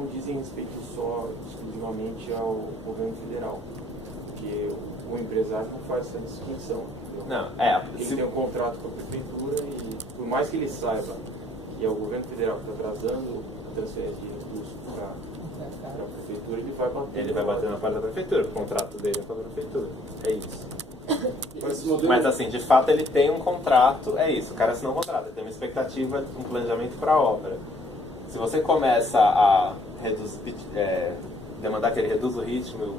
não dizem respeito só exclusivamente ao governo federal, porque o empresário não faz essa distinção. Não, ele tem um contrato com a prefeitura e por mais que ele saiba que é o governo federal que está atrasando a transferência de recursos para a prefeitura, ele vai bater. Ele vai bater na parte da prefeitura, o contrato dele é com a prefeitura. É isso. Mas assim, de fato ele tem um contrato, é isso, o cara assinou um contrato, ele tem uma expectativa, um planejamento para a obra. Se você começa a demandar que ele reduza o ritmo,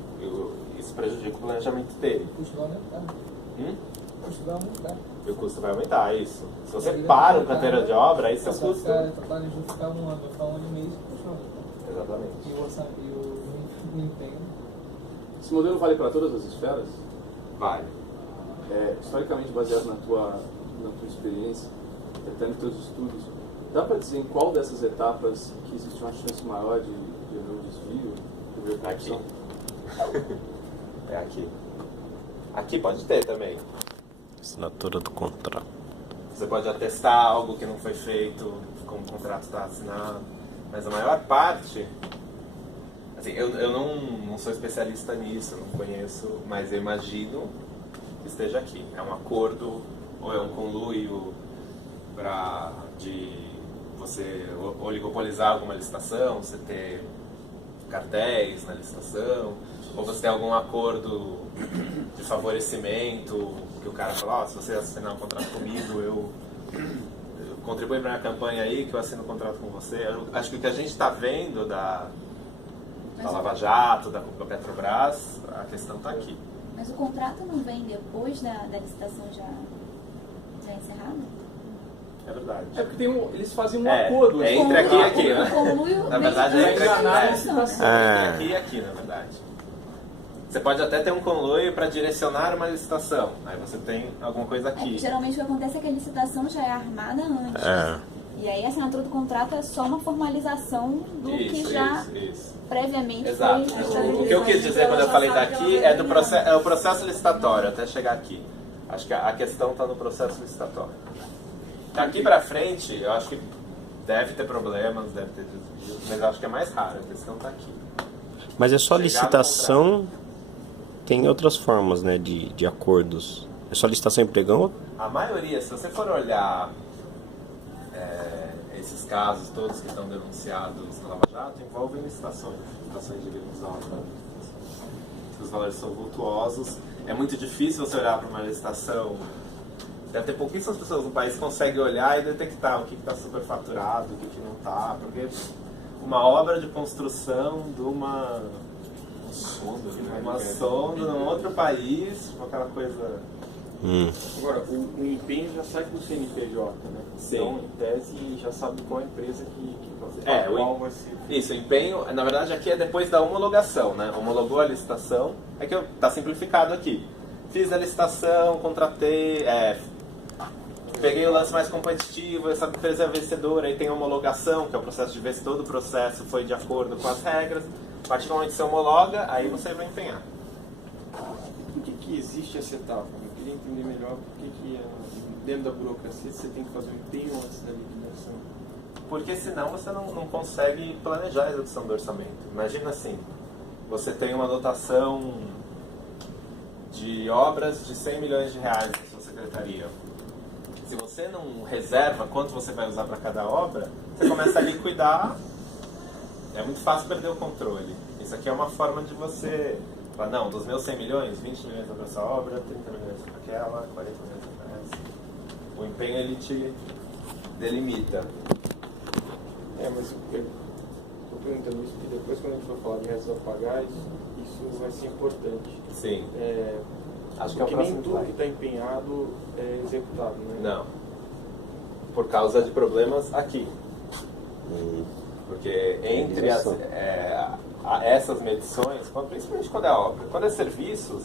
isso prejudica o planejamento dele. O custo vai aumentar. O custo vai aumentar. E o custo vai aumentar, isso. Se você para o canteiro de obra, aí seu custo... O cara planejou ficar um ano, vai ficar um ano e meio, o custo vai aumentar. Exatamente. E o empenho. Esse modelo vale para todas as esferas? Vale. Historicamente baseado na tua experiência, até nos teus estudos, dá para dizer em qual dessas etapas que existe uma chance maior de haver um desvio? De haver Aqui. É aqui. Aqui pode ter também. Assinatura do contrato. Você pode atestar algo que não foi feito, como o contrato está assinado. Mas a maior parte... Assim, eu não sou especialista nisso, não conheço, mas eu imagino que esteja aqui. É um acordo ou é um conluio de você oligopolizar alguma licitação, você ter cartéis na licitação, ou você tem algum acordo de favorecimento, que o cara fala, se você assinar um contrato comigo, eu contribuo para a minha campanha aí, que eu assino um contrato com você. Eu acho que o que a gente está vendo da Lava Jato, da Petrobras, a questão está aqui. Mas o contrato não vem depois da licitação já encerrada? É verdade. É porque eles fazem um acordo. É entre aqui e aqui, né? Na verdade, é entre aqui e aqui, na verdade. Você pode até ter um conluio para direcionar uma licitação. Aí você tem alguma coisa aqui. Geralmente o que acontece é que a licitação já é armada antes. E aí a assinatura do contrato é só uma formalização do que já previamente Exato. foi estabelecido. O que eu quis dizer quando eu falei daqui é o processo licitatório, até chegar aqui. Acho que a questão está no processo licitatório. Daqui para frente, eu acho que deve ter problemas, deve ter desvios, mas eu acho que é mais raro, a questão está aqui. Mas é só licitação, tem outras formas, né, de acordos. É só licitação e pregão? A maioria, se você for olhar esses casos todos que estão denunciados na Lava Jato, envolvem licitações de livros altos. Os valores são vultuosos. É muito difícil você olhar para uma licitação. Deve ter pouquíssimas pessoas no país que conseguem olhar e detectar o que está superfaturado, o que não está. Porque uma obra de construção de uma sonda num outro país, aquela coisa... Agora, o empenho já sai do CNPJ, né? Sim. Então, em tese, já sabe qual a empresa que vai ser. Isso, o empenho, na verdade, aqui é depois da homologação, né? Homologou a licitação, é que está simplificado aqui. Fiz a licitação, contratei, peguei o lance mais competitivo, essa empresa é vencedora, aí tem a homologação, que é o processo de ver se todo o processo foi de acordo com as regras. A partir do momento que você homologa, aí você vai empenhar. Por que existe essa etapa? Eu queria entender melhor por que dentro da burocracia você tem que fazer um empenho antes da liquidação. Porque senão você não consegue planejar a execução do orçamento. Imagina assim, você tem uma dotação de obras de 100 milhões de reais na sua secretaria. Se você não reserva quanto você vai usar para cada obra, você começa a liquidar, é muito fácil perder o controle. Isso aqui é uma forma de você falar, não, dos meus 100 milhões, 20 milhões para essa obra, 30 milhões para aquela, 40 milhões para essa. O empenho ele te delimita. Mas eu estou perguntando isso porque depois quando a gente for falar de restos a pagar, isso vai ser importante. Sim. Acho que porque nem tudo que está empenhado é executado, né? Não. Por causa de problemas aqui. Porque entre essas medições, principalmente quando é obra, quando é serviços,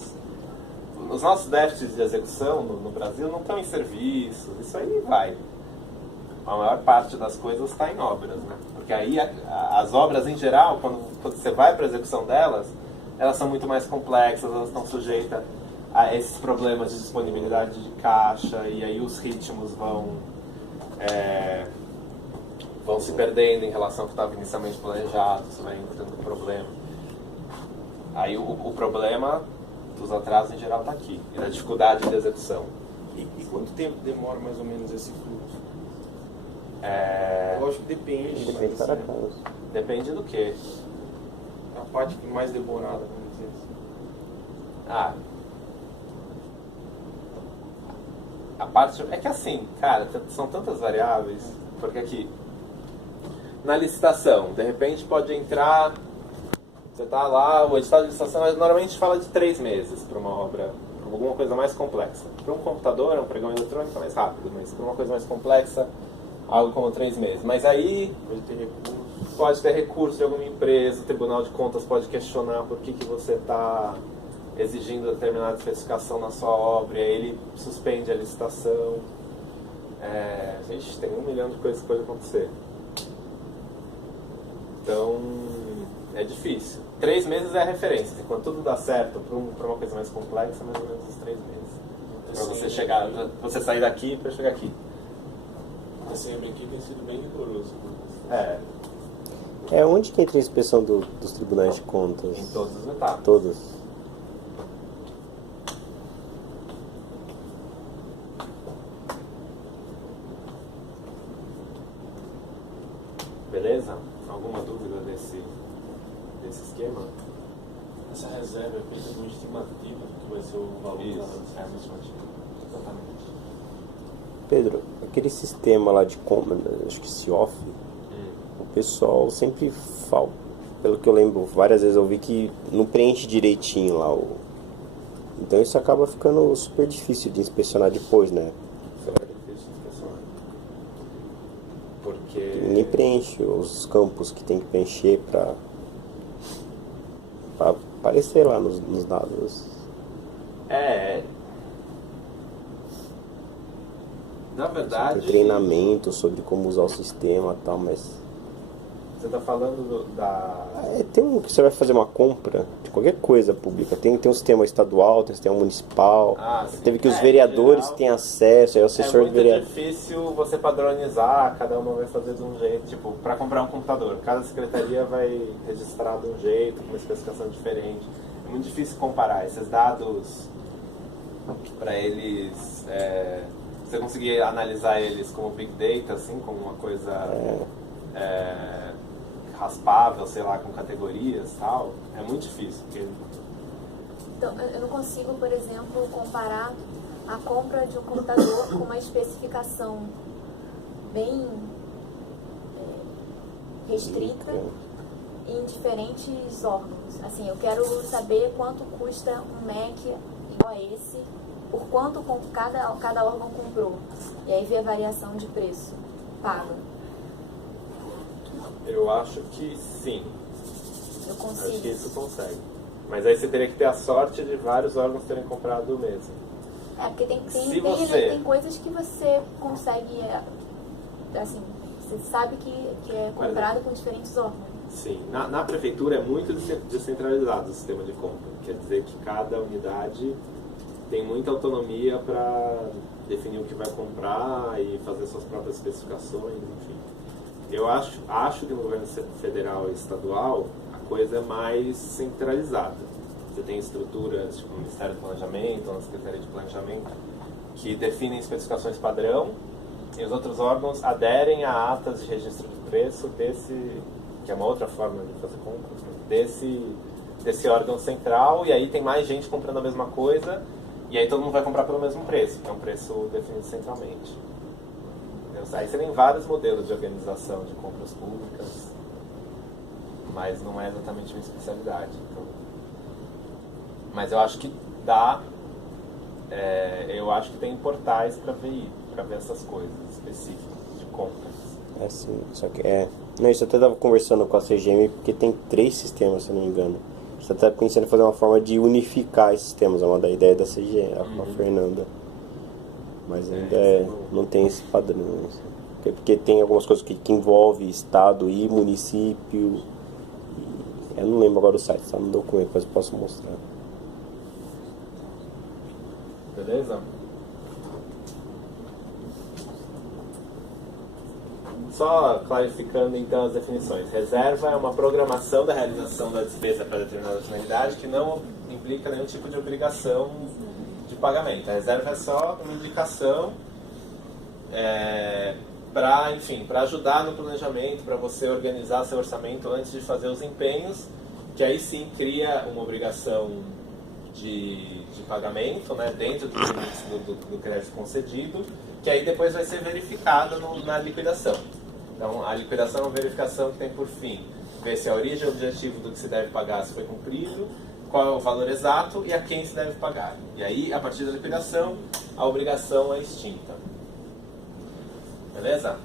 os nossos déficits de execução no Brasil não estão em serviços, isso aí vai. A maior parte das coisas está em obras, né? Porque aí as obras em geral, quando você vai para a execução delas, elas são muito mais complexas, elas estão sujeitas a esses problemas de disponibilidade de caixa, e aí os ritmos vão vão se perdendo em relação ao que estava inicialmente planejado, você vai entrando no problema. Aí o problema dos atrasos em geral está aqui, e da dificuldade de execução. E quanto tempo demora mais ou menos esse fluxo? Lógico que depende. Depende mas, para assim, casa. Depende do quê? a parte que mais demorada, vamos dizer assim. A parte... É que assim, cara, são tantas variáveis, porque aqui, na licitação, de repente pode entrar, você tá lá, o edital de licitação normalmente fala de 3 meses para uma obra, para alguma coisa mais complexa. Para um computador, um pregão eletrônico é mais rápido, mas para uma coisa mais complexa, algo como 3 meses. Mas aí pode ter recurso de alguma empresa, o Tribunal de Contas pode questionar por que você está exigindo determinada especificação na sua obra, e aí ele suspende a licitação. Tem 1 milhão de coisas que podem acontecer. Então, é difícil. 3 meses é a referência. Quando tudo dá certo, para uma coisa mais complexa, mais ou menos uns 3 meses. Para você chegar, você sair daqui para chegar aqui. Essa aqui tem sido bem rigoroso. Onde que entra a inspeção dos tribunais de contas? Em todas as etapas. Todas. Beleza? Alguma dúvida desse esquema? Essa reserva é feita de uma estimativa do que vai ser o valor das reservas estimativas. Exatamente. Pedro, aquele sistema lá de compra, acho que CIOF, o pessoal sempre fala, pelo que eu lembro, várias vezes eu vi que não preenche direitinho lá então isso acaba ficando super difícil de inspecionar depois, né? Super difícil de inspecionar. Porque... Ninguém preenche os campos que tem que preencher para aparecer lá nos dados. Na verdade... Tem treinamento sobre como usar o sistema e tal, mas... Você está falando da... tem que você vai fazer uma compra de qualquer coisa pública. Tem um sistema estadual, tem um sistema municipal. Sim. Teve que os vereadores geral, têm acesso, aí o assessor de vereador. É muito difícil você padronizar, cada uma vai fazer de um jeito. Tipo, para comprar um computador, cada secretaria vai registrar de um jeito, com uma especificação diferente. É muito difícil comparar esses dados para eles... você conseguir analisar eles como Big Data, assim, como uma coisa... raspável, sei lá, com categorias e tal, é muito difícil. Porque... Então, eu não consigo, por exemplo, comparar a compra de um computador com uma especificação bem restrita em diferentes órgãos. Assim, eu quero saber quanto custa um Mac igual a esse, por quanto cada órgão comprou, e aí ver a variação de preço paga. Eu acho que sim. Eu consigo. Acho que isso consegue. Mas aí você teria que ter a sorte de vários órgãos terem comprado o mesmo. Porque tem coisas que você consegue, assim, você sabe que é comprado com diferentes órgãos. Sim. Na prefeitura é muito descentralizado o sistema de compra. Quer dizer que cada unidade tem muita autonomia para definir o que vai comprar e fazer suas próprias especificações, enfim. Eu acho que no governo federal e estadual a coisa é mais centralizada. Você tem estruturas, tipo o Ministério do Planejamento, a Secretaria de Planejamento, que definem especificações padrão, e os outros órgãos aderem a atas de registro de preço que é uma outra forma de fazer compras, desse órgão central, e aí tem mais gente comprando a mesma coisa, e aí todo mundo vai comprar pelo mesmo preço, que é um preço definido centralmente. Aí você tem vários modelos de organização de compras públicas, mas não é exatamente uma especialidade. Então... Mas eu acho que dá, eu acho que tem portais para ver essas coisas específicas de compras. Sim, só que Não, isso eu até estava conversando com a CGM, porque tem 3 sistemas, se eu não me engano. A gente está pensando em fazer uma forma de unificar esses sistemas, é uma da ideia da CGM, com a Fernanda. Mas ainda não tem esse padrão. Assim. Porque tem algumas coisas que envolvem estado e município. Eu não lembro agora o site, está no documento, mas eu posso mostrar. Beleza? Só clarificando então as definições. Reserva é uma programação da realização da despesa para determinada finalidade que não implica nenhum tipo de obrigação de pagamento. A reserva é só uma indicação para ajudar no planejamento, para você organizar seu orçamento antes de fazer os empenhos, que aí sim cria uma obrigação de pagamento, né, dentro dos limites do crédito concedido, que aí depois vai ser verificada na liquidação. Então, a liquidação é uma verificação que tem por fim ver se a origem e o objetivo do que se deve pagar se foi cumprido, qual é o valor exato e a quem se deve pagar. E aí, a partir da liquidação, a obrigação é extinta. Beleza?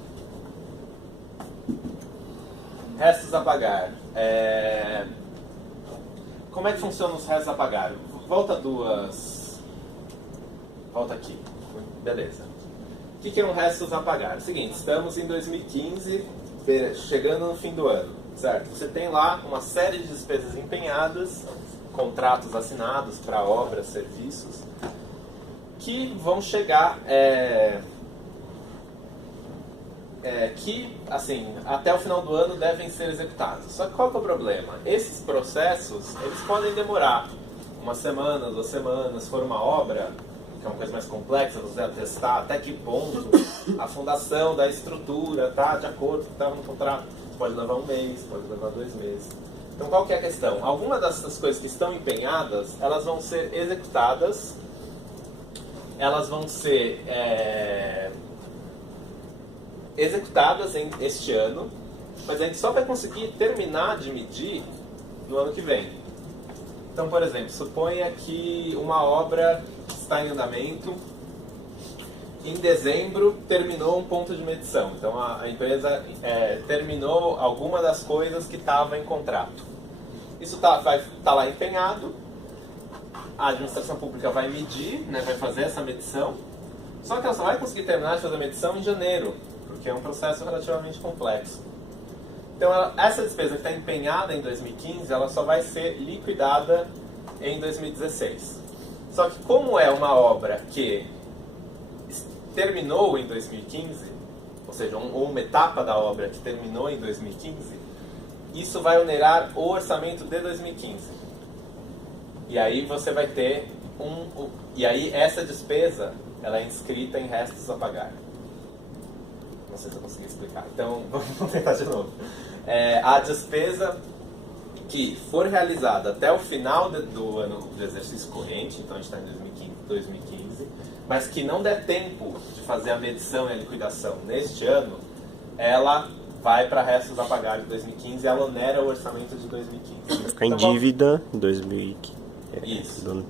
Restos a pagar. Como é que funcionam os restos a pagar? Volta aqui. Beleza. O que é um restos a pagar? Seguinte, estamos em 2015, chegando no fim do ano, certo? Você tem lá uma série de despesas empenhadas, contratos assinados para obras, serviços, que vão chegar, que, assim, até o final do ano devem ser executados. Só que qual que é o problema? Esses processos, eles podem demorar uma semana, 2 semanas, se for uma obra, que é uma coisa mais complexa, você vai testar até que ponto a fundação da estrutura está de acordo com o que estava no contrato. Pode levar 1 mês, pode levar 2 meses. Então, qual que é a questão? Algumas dessas coisas que estão empenhadas, elas vão ser executadas, elas vão ser executadas este ano, mas a gente só vai conseguir terminar de medir no ano que vem. Então, por exemplo, suponha que uma obra está em andamento, em dezembro terminou um ponto de medição. Então, a empresa terminou alguma das coisas que estava em contrato. Isso vai estar lá empenhado, a administração pública vai medir, né, vai fazer essa medição, só que ela só vai conseguir terminar de fazer a medição em janeiro, porque é um processo relativamente complexo. Então, essa despesa que está empenhada em 2015, ela só vai ser liquidada em 2016. Só que como é uma obra que terminou em 2015, ou seja, uma etapa da obra que terminou em 2015, isso vai onerar o orçamento de 2015. E aí você vai ter e aí essa despesa, ela é inscrita em restos a pagar. Não sei se eu consegui explicar. Então, vamos tentar de novo. A despesa que for realizada até o final do ano do exercício corrente, então a gente está em 2015, mas que não der tempo de fazer a medição e a liquidação neste ano, ela vai para restos a pagar de 2015 e ela onera o orçamento de 2015. Vai ficar em dívida em 2015. Isso.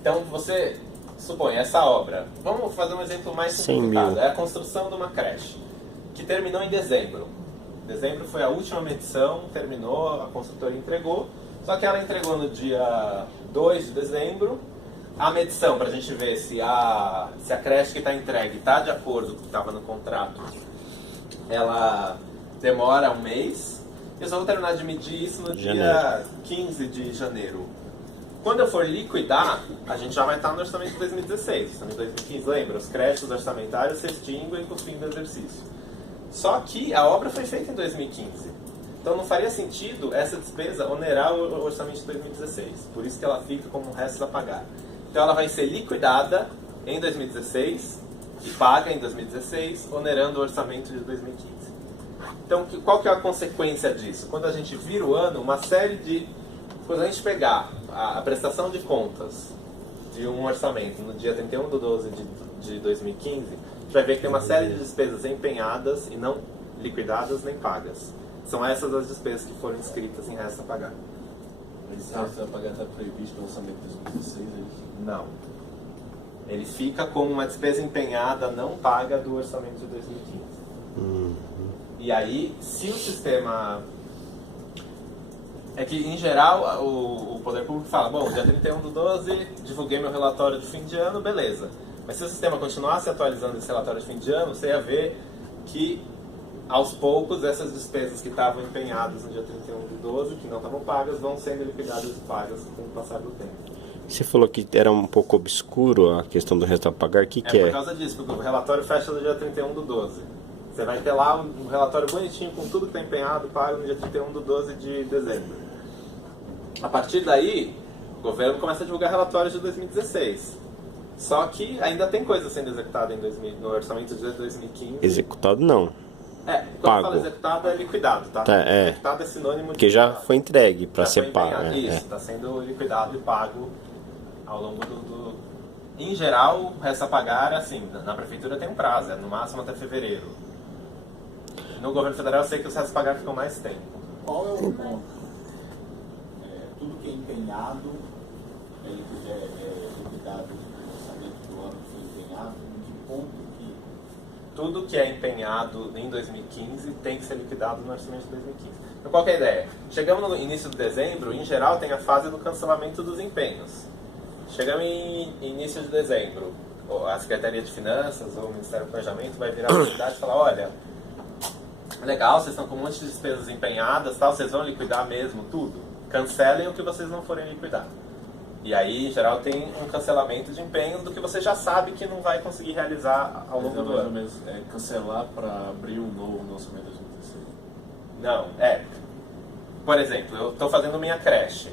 Então, você supõe essa obra, vamos fazer um exemplo mais simplificado, é a construção de uma creche, que terminou em dezembro. Dezembro foi a última medição, terminou, a construtora entregou, só que ela entregou no dia 2 de dezembro. A medição, para a gente ver se a creche que está entregue está de acordo com o que estava no contrato, ela demora 1 mês. Eu só vou terminar de medir isso no dia 15 de janeiro. Quando eu for liquidar, a gente já vai estar no orçamento de 2016. Orçamento de 2015, lembra? Os créditos orçamentários se extinguem com o fim do exercício. Só que a obra foi feita em 2015. Então não faria sentido essa despesa onerar o orçamento de 2016. Por isso que ela fica como restos a pagar. Então ela vai ser liquidada em 2016 e paga em 2016, onerando o orçamento de 2015. Então qual que é a consequência disso? Quando a gente vira o ano, uma série de... Quando a gente pegar a prestação de contas de um orçamento no dia 31/12 de 2015, a gente vai ver que tem uma série de despesas empenhadas e não liquidadas nem pagas. São essas as despesas que foram inscritas em resto a pagar. Esse resto a pagar está previsto no orçamento de 2016, é isso? Não. Ele fica como uma despesa empenhada não paga do orçamento de 2015. E aí, se o sistema... É que, em geral, o poder público fala, bom, dia 31/12, divulguei meu relatório de fim de ano, beleza. Mas se o sistema continuasse atualizando esse relatório de fim de ano, você ia ver que, aos poucos, essas despesas que estavam empenhadas no dia 31/12, que não estavam pagas, vão sendo liquidadas e pagas com o passar do tempo. Você falou que era um pouco obscuro a questão do resto a pagar, o que é? Por causa disso, porque o relatório fecha no dia 31/12. Você vai ter lá um relatório bonitinho com tudo que está empenhado, pago no dia 31/12 de dezembro. A partir daí, o governo começa a divulgar relatórios de 2016. Só que ainda tem coisa sendo executada no orçamento de 2015. Executado não. Quando Pago. fala executado é liquidado, tá? Tá, é. Executado é sinônimo de... Porque já foi entregue para Já ser foi pago. empenhado. Isso, está sendo liquidado e pago ao longo do... Em geral, o resto a pagar, assim, na prefeitura tem um prazo, no máximo até fevereiro. No governo federal eu sei que os restos a pagar ficam mais tempo. Qual é o ponto? Tudo que é empenhado é liquidado no orçamento do ano que foi empenhado, em que ponto que... Tudo que é empenhado em 2015 tem que ser liquidado no orçamento de 2015. Então, qual que é a ideia? Chegamos no início de dezembro, em geral tem a fase do cancelamento dos empenhos. Chegamos em início de dezembro, a Secretaria de Finanças ou o Ministério do Planejamento vai virar a autoridade e falar, olha, legal, vocês estão com um monte de despesas empenhadas, tal, vocês vão liquidar mesmo tudo? Cancelem o que vocês não forem liquidar. E aí, em geral, tem um cancelamento de empenhos do que você já sabe que não vai conseguir realizar ao longo do ano. Cancelar para abrir um novo no orçamento de 2016. Não, por exemplo, eu estou fazendo minha creche.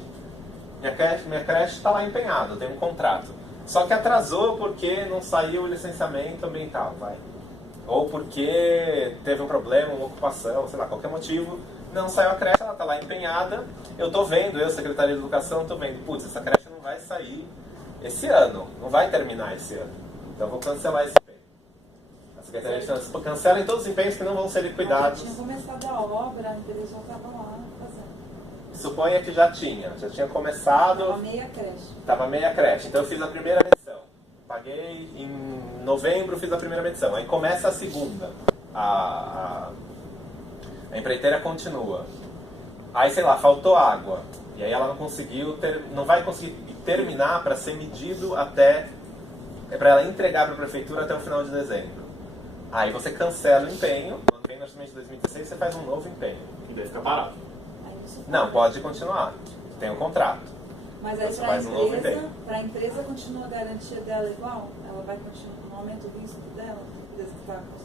Minha creche está lá empenhada, eu tenho um contrato. Só que atrasou porque não saiu o licenciamento ambiental, vai. Ou porque teve um problema, uma ocupação, sei lá, qualquer motivo, não saiu a creche, ela está lá empenhada. Eu estou vendo, eu, Secretaria de Educação, estou vendo, putz, essa creche não vai sair esse ano, não vai terminar esse ano. Então eu vou cancelar esse empenho. A Secretaria de Finanças cancelem todos os empenhos que não vão ser liquidados. Tinha começado a obra, eles já estavam lá fazendo. Suponha que já tinha começado. Estava meia creche. Então eu fiz a primeira medição. Paguei em novembro, fiz a primeira medição. Aí começa a segunda. A empreiteira continua. Aí, sei lá, faltou água. E aí ela não vai conseguir terminar para ser medido até... para ela entregar para a prefeitura até o final de dezembro. Aí você cancela o empenho. Quando vem no orçamento de 2016, você faz um novo empenho. E daí fica parado. Não, pode continuar. Tem um contrato. Mas aí para a empresa continua a garantia dela igual? Ela vai continuar, não aumenta o risco dela?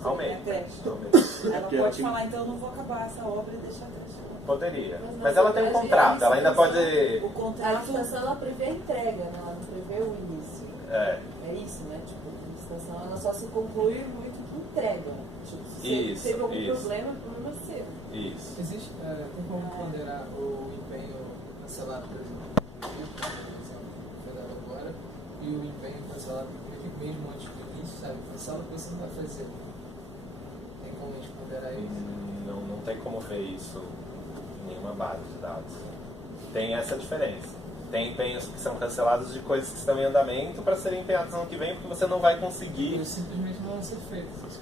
Aumenta. Ela pode falar, então eu não vou acabar essa obra e deixar a creche. Poderia. Mas ela tem um contrato, ela ainda pode... O contrato, a licitação, ela prevê a entrega, né? Ela não prevê o início. É isso, né? Tipo, a licitação, ela só se conclui muito que entrega. Tipo, se teve algum problema, o problema é seu. Isso. Existe, tem como ponderar o empenho cancelado, por exemplo, agora, e o empenho cancelado mesmo antes do início, sabe? Cancela o que você não vai fazer. Tem como a gente ponderar isso? Não tem como ver isso em nenhuma base de dados. Tem essa diferença. Tem empenhos que são cancelados de coisas que estão em andamento para serem empenhadas no ano que vem, porque você não vai conseguir... Eles simplesmente não vão ser feitos.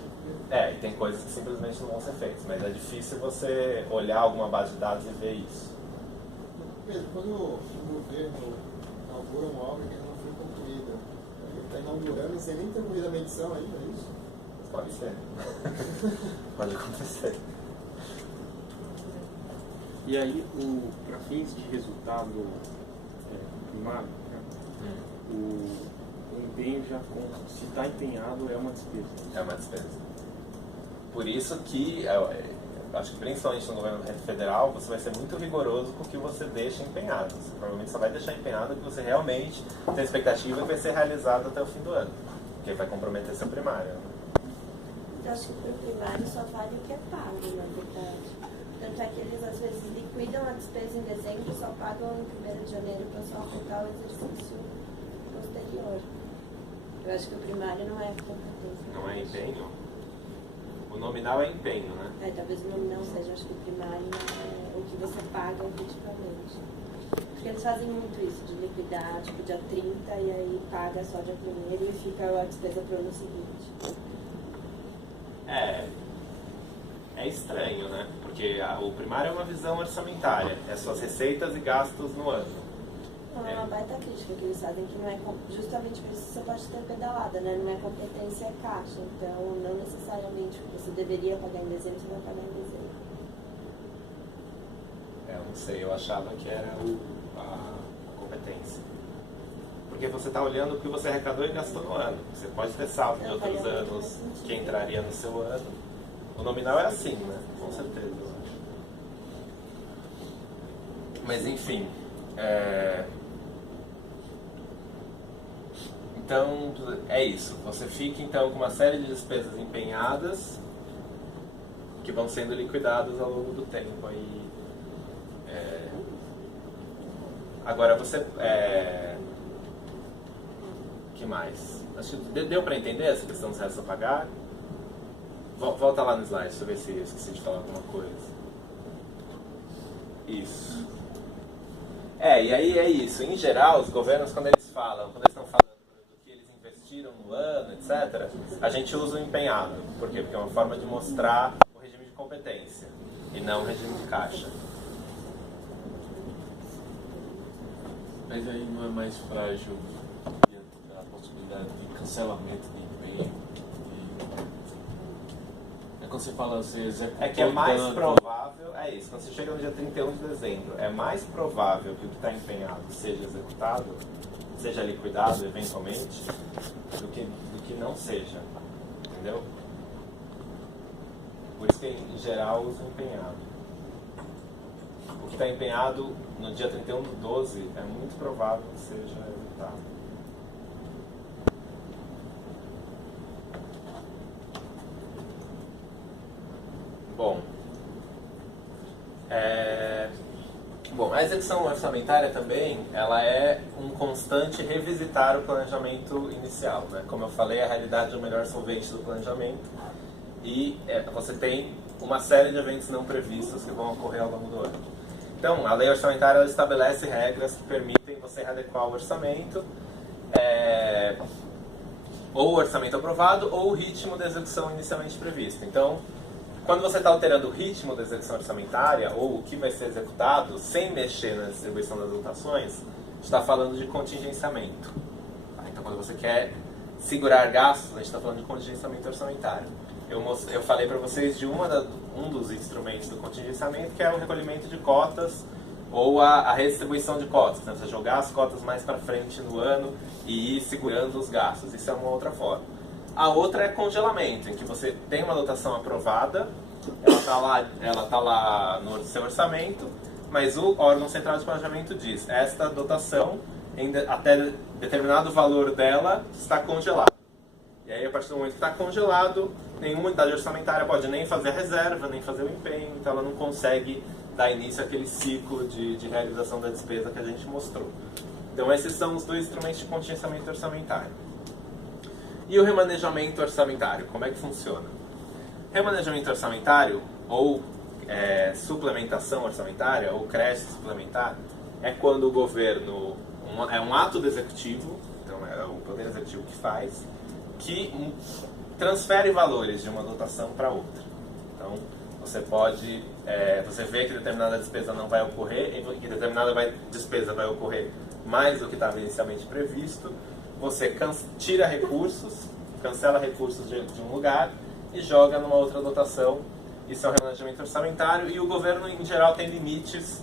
E tem coisas que simplesmente não vão ser feitas, mas é difícil você olhar alguma base de dados e ver isso. Pedro, quando o governo inaugura uma obra que não foi concluída, ele está inaugurando sem nem ter concluído a medição ainda, é isso? Pode ser. Pode acontecer. E aí, para fins de resultado primário, o empenho se está empenhado, é uma despesa. É uma despesa. Por isso que, eu acho que principalmente no governo federal, você vai ser muito rigoroso com o que você deixa empenhado. Você provavelmente só vai deixar empenhado o que você realmente tem a expectativa que vai ser realizado até o fim do ano. Porque vai comprometer seu primário. Eu acho que para o primário só vale o que é pago, na verdade. Tanto é que eles às vezes liquidam a despesa em dezembro e só pagam em 1º de janeiro para só afetar o exercício posterior. Eu acho que o primário não é competência. Não é empenho? O nominal é empenho, né? Talvez o nominal seja, acho que o primário é o que você paga efetivamente. Porque eles fazem muito isso, de liquidar, tipo, dia 30 e aí paga só dia 1º e fica a despesa para o ano seguinte. É estranho, né? Porque o primário é uma visão orçamentária, é suas receitas e gastos no ano. Não, é uma baita crítica que eles fazem, que não é justamente por isso você pode ter pedalada, né? Não é competência, é caixa. Então, não necessariamente o que você deveria pagar em dezembro, você vai pagar em dezembro. Eu não sei, eu achava que era a competência. Porque você está olhando o que você arrecadou e gastou no ano. Você pode ter saldo de outros anos que entraria no seu ano. O nominal é assim, né? Com certeza, eu acho. Mas enfim. Então, é isso. Você fica então com uma série de despesas empenhadas que vão sendo liquidadas ao longo do tempo. Aí, agora você... que mais? Acho que deu para entender essa questão dos restos a pagar? Volta lá no slide, deixa eu ver se eu esqueci de falar alguma coisa. Isso. E aí é isso. Em geral, os governos, quando eles estão falando do que eles investiram no ano, etc., a gente usa o empenhado. Por quê? Porque é uma forma de mostrar o regime de competência e não o regime de caixa. Mas aí não é mais frágil a possibilidade de cancelamento de empenho? Quando você fala assim, executou que é mais provável, é isso, quando você chega no dia 31 de dezembro, é mais provável que o que está empenhado seja executado, seja liquidado eventualmente, do que não seja, entendeu? Por isso que em geral usa o empenhado. O que está empenhado no dia 31 do 12 é muito provável que seja executado. Bom, a execução orçamentária também, ela é um constante revisitar o planejamento inicial, né? Como eu falei, a realidade é o melhor solvente do planejamento e você tem uma série de eventos não previstos que vão ocorrer ao longo do ano. Então, a lei orçamentária ela estabelece regras que permitem você readequar o orçamento, ou o orçamento aprovado ou o ritmo da execução inicialmente previsto. Então, quando você está alterando o ritmo da execução orçamentária, ou o que vai ser executado, sem mexer na distribuição das dotações, está falando de contingenciamento. Então, quando você quer segurar gastos, a gente está falando de contingenciamento orçamentário. Eu falei para vocês de um dos instrumentos do contingenciamento, que é o recolhimento de cotas, ou a redistribuição de cotas. Né? Você jogar as cotas mais para frente no ano e ir segurando os gastos. Isso é uma outra forma. A outra é congelamento, em que você tem uma dotação aprovada, ela está lá no seu orçamento, mas o órgão central de planejamento diz, esta dotação, até determinado valor dela, está congelada. E aí, a partir do momento que está congelado, nenhuma unidade orçamentária pode nem fazer a reserva, nem fazer o empenho, então ela não consegue dar início àquele ciclo de realização da despesa que a gente mostrou. Então, esses são os dois instrumentos de contingenciamento orçamentário. E o remanejamento orçamentário, como é que funciona? Remanejamento orçamentário, ou suplementação orçamentária, ou crédito suplementar, é quando o governo, é um ato do executivo, então é o poder executivo que faz, que transfere valores de uma dotação para outra. Então, você pode, você vê que determinada despesa não vai ocorrer, e que determinada despesa vai ocorrer mais do que estava inicialmente previsto, você tira recursos, cancela recursos de um lugar e joga numa outra dotação. Isso é o remanejamento orçamentário e o governo, em geral, tem limites